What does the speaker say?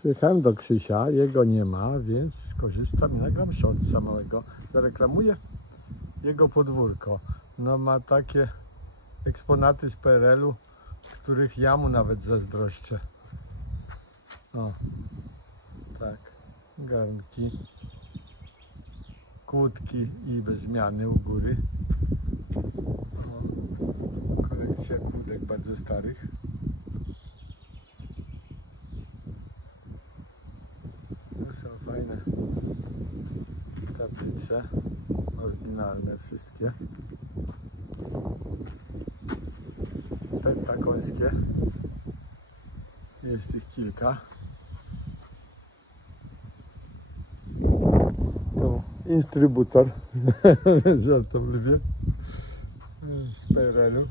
Przyjechałem do Krzysia, jego nie ma, więc skorzystam i nagram shortsa małego. Zareklamuję jego podwórko. No ma takie eksponaty z PRL-u, których ja mu nawet zazdroszczę. O, tak, garnki, kłódki i bez zmiany u góry. O, kolekcja kłódek bardzo starych. To są fajne tablice, oryginalne wszystkie. Pentakońskie. Jest ich kilka. To instrybutor, żartobliwie, z PRL-u.